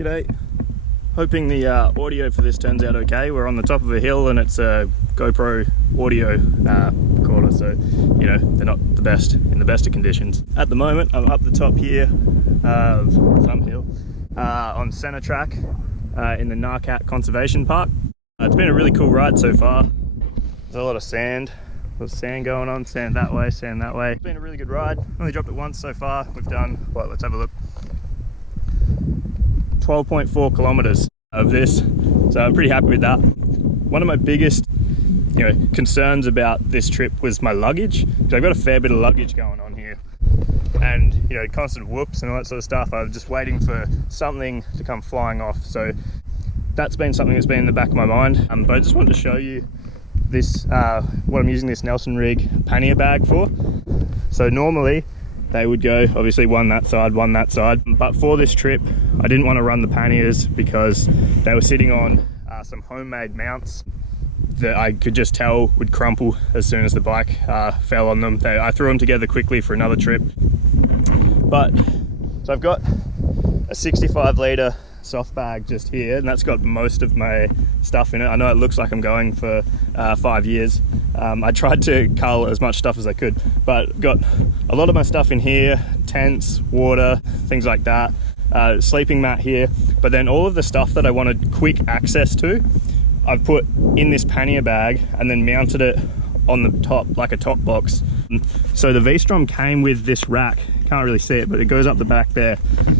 G'day. Hoping the audio for this turns out okay. We're on the top of a hill and it's a GoPro audio recorder, so you know they're not the best in the best of conditions. At the moment I'm up the top here of some hill on Centre Track in the Narcat Conservation Park. It's been a really cool ride so far. There's a lot of sand. There's sand going on, sand that way, sand that way. It's been a really good ride. Only dropped it once so far. We've done, well, let's have a look. 12.4 kilometers of this, so I'm pretty happy with that. One of my biggest concerns about this trip was my luggage, because I've got a fair bit of luggage going on here, and constant whoops and all that sort of stuff. I was just waiting for something to come flying off, so that's been something that's been in the back of my mind. But I just wanted to show you this, what I'm using this Nelson rig pannier bag for. So normally they would go obviously one that side, but for this trip I didn't want to run the panniers because they were sitting on some homemade mounts that I could just tell would crumple as soon as the bike fell on them. I threw them together quickly for another trip. But so I've got a 65 litre soft bag just here, and that's got most of my stuff in it. I know it looks like I'm going for 5 years. I tried to cull as much stuff as I could, but got a lot of my stuff in here: tents, water, things like that, sleeping mat here. But then all of the stuff that I wanted quick access to, I've put in this pannier bag and then mounted it on the top like a top box. So the V-Strom came with this rack. Can't really see it, but it goes up the back there.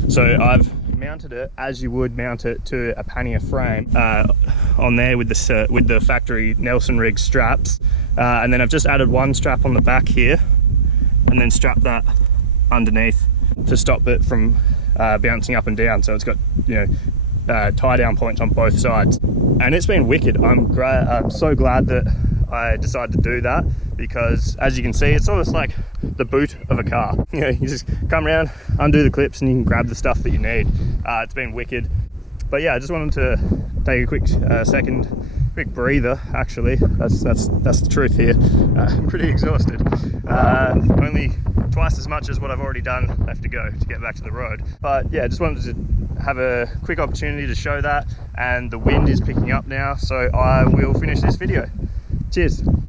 So I've mounted it as you would mount it to a pannier frame on there with the factory Nelson rig straps, and then I've just added one strap on the back here and then strapped that underneath to stop it from bouncing up and down. So it's got tie down points on both sides, and it's been wicked. I'm so glad that I decided to do that, because as you can see, it's almost like the boot of a car. You just come around, undo the clips, and you can grab the stuff that you need. It's been wicked. But yeah, I just wanted to take a quick quick breather. Actually, that's the truth here. I'm pretty exhausted. Only twice as much as what I've already done left to go to get back to the road. But yeah, just wanted to have a quick opportunity to show that, and the wind is picking up now, so I will finish this video. Cheers.